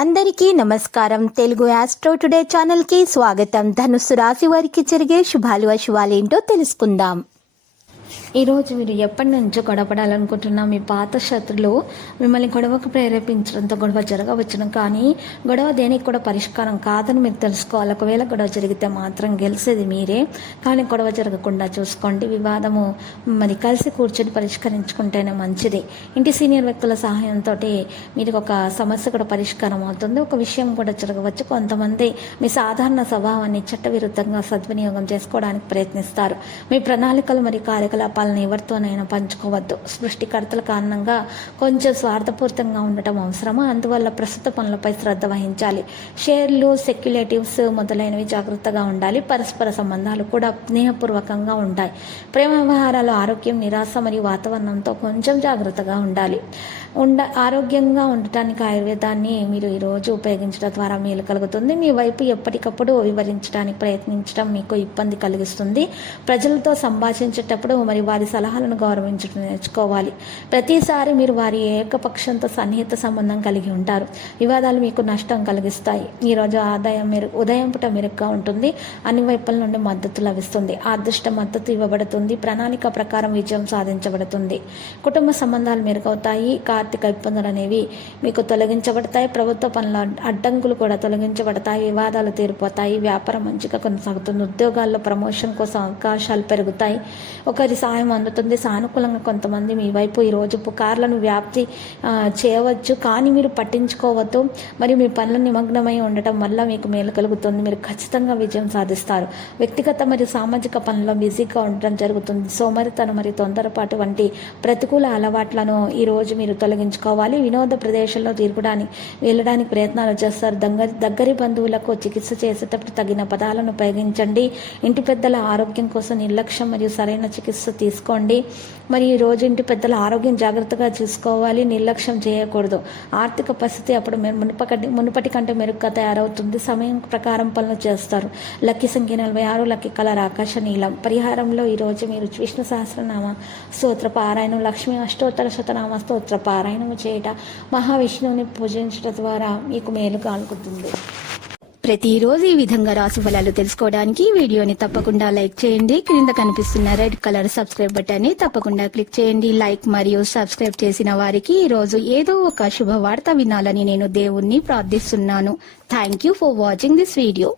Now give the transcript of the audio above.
అందరికీ నమస్కారం. Telugu astro today ఛానల్కి స్వాగతం. ధనుస్సు రాశి వారికి జరిగే శుభాలు అశుభాలేంటో తెలుసుకుందాం. ఈరోజు మీరు ఎప్పటి నుంచో గొడవపడాలనుకుంటున్నా మీ పాత శత్రులు మిమ్మల్ని గొడవకు ప్రేరేపించడంతో గొడవ జరగవచ్చును. కానీ గొడవ దేనికి కూడా పరిష్కారం కాదని మీరు తెలుసుకోవాలి. ఒకవేళ గొడవ జరిగితే మాత్రం గెలిచేది మీరే, కానీ గొడవ జరగకుండా చూసుకోండి. వివాదము మరి కలిసి కూర్చొని పరిష్కరించుకుంటేనే మంచిది. ఇంటి సీనియర్ వ్యక్తుల సహాయంతో మీరు ఒక సమస్య కూడా పరిష్కారం అవుతుంది. ఒక విషయం కూడా జరగవచ్చు. కొంతమంది మీ సాధారణ స్వభావాన్ని చట్టవిరుద్ధంగా సద్వినియోగం చేసుకోవడానికి ప్రయత్నిస్తారు. మీ ప్రణాళికలు మరియు కార్యకలాపాలను ఎవరితోనైనా పంచుకోవద్దు. సృష్టికర్తల కారణంగా కొంచెం స్వార్థపూరితంగా ఉండటం అవసరమా, అందువల్ల ప్రస్తుత పనులపై శ్రద్ధ వహించాలి. షేర్లు, స్పెక్యులేటివ్స్ మొదలైనవి జాగ్రత్తగా ఉండాలి. పరస్పర సంబంధాలు కూడా స్నేహపూర్వకంగా ఉంటాయి. ప్రేమ వ్యవహారాలు, ఆరోగ్యం, నిరాశ మరియు వాతావరణంతో కొంచెం జాగ్రత్తగా ఉండాలి. ఆరోగ్యంగా ఉండటానికి ఆయుర్వేదాన్ని మీరు ఈరోజు ఉపయోగించడం ద్వారా మేలు కలుగుతుంది. మీ వైపు ఎప్పటికప్పుడు వివరించడానికి ప్రయత్నించడం మీకు ఇబ్బంది కలిగిస్తుంది. ప్రజలతో సంభాషించేటప్పుడు మరి వారి సలహాలను గౌరవించడం నేర్చుకోవాలి. ప్రతిసారి మీరు వారి ఏకపక్షంతో సన్నిహిత సంబంధం కలిగి ఉంటారు. వివాదాలు మీకు నష్టం కలిగిస్తాయి. ఈరోజు ఉదయం పూట మెరుగ్గా ఉంటుంది. అన్ని వైపుల నుండి మద్దతు లభిస్తుంది. అదృష్ట మద్దతు ఇవ్వబడుతుంది. ప్రణాళిక ప్రకారం విజయం సాధించబడుతుంది. కుటుంబ సంబంధాలు మెరుగవుతాయి. ఆర్థిక ఇబ్బందులు అనేవి మీకు తొలగించబడతాయి. ప్రభుత్వ పనుల అడ్డంకులు కూడా తొలగించబడతాయి. వివాదాలు తీరిపోతాయి. వ్యాపారం మంచిగా కొనసాగుతుంది. ఉద్యోగాల్లో ప్రమోషన్ కోసం అవకాశాలు పెరుగుతాయి. ఒకరి సాయం అందుతుంది. సానుకూలంగా కొంతమంది మీ వైపు ఈరోజు పుకార్లను వ్యాప్తి చేయవచ్చు, కానీ మీరు పట్టించుకోవద్దు. మరియు మీ పనులు నిమగ్నమై ఉండటం వల్ల మీకు మేలు కలుగుతుంది. మీరు ఖచ్చితంగా విజయం సాధిస్తారు. వ్యక్తిగత మరియు సామాజిక పనుల్లో బిజీగా ఉండటం జరుగుతుంది. సోమరితనం మరియు తొందరపాటు వంటి ప్రతికూల అలవాట్లను ఈరోజు మీరు తొలగించుకోవాలి. వినోద ప్రదేశాల్లో వెళ్ళడానికి ప్రయత్నాలు చేస్తారు. దగ్గరి బంధువులకు చికిత్స చేసేటప్పుడు తగిన పదాలను ఉపయోగించండి. ఇంటి పెద్దల ఆరోగ్యం కోసం నిర్లక్ష్యం మరియు సరైన చికిత్స తీసుకోండి. మరి ఈ రోజు ఇంటి పెద్దల ఆరోగ్యం జాగ్రత్తగా చూసుకోవాలి. నిర్లక్ష్యం చేయకూడదు. ఆర్థిక పరిస్థితి అప్పుడు మునుపటి కంటే మెరుగ్గా తయారవుతుంది. సమయం ప్రకారం పనులు చేస్తారు. లక్కీ సంఖ్య 46, లక్కీ కలర్ ఆకాశ నీలం. పరిహారంలో ఈరోజు మీరు విష్ణు సహస్రనామ స్తోత్ర పారాయణం, లక్ష్మీ అష్టోత్తర శతనామ స్తోత్ర పారాయణము చేయట, మహావిష్ణువుని పూజించడం ద్వారా మీకు మేలు కలుగుతుంది. ప్రతిరోజు ఈ విధంగా రాశి ఫలాలు తెలుసుకోవడానికి వీడియోని తప్పకుండా లైక్ చేయండి. క్రింద కనిపిస్తున్న రెడ్ కలర్ సబ్స్క్రైబ్ బటన్ ని తప్పకుండా క్లిక్ చేయండి. లైక్ మరియు సబ్స్క్రైబ్ చేసిన వారికి ఈ రోజు ఏదో ఒక శుభవార్త వినాలని నేను దేవుణ్ణి ప్రార్థిస్తున్నాను. Thank you for watching this video.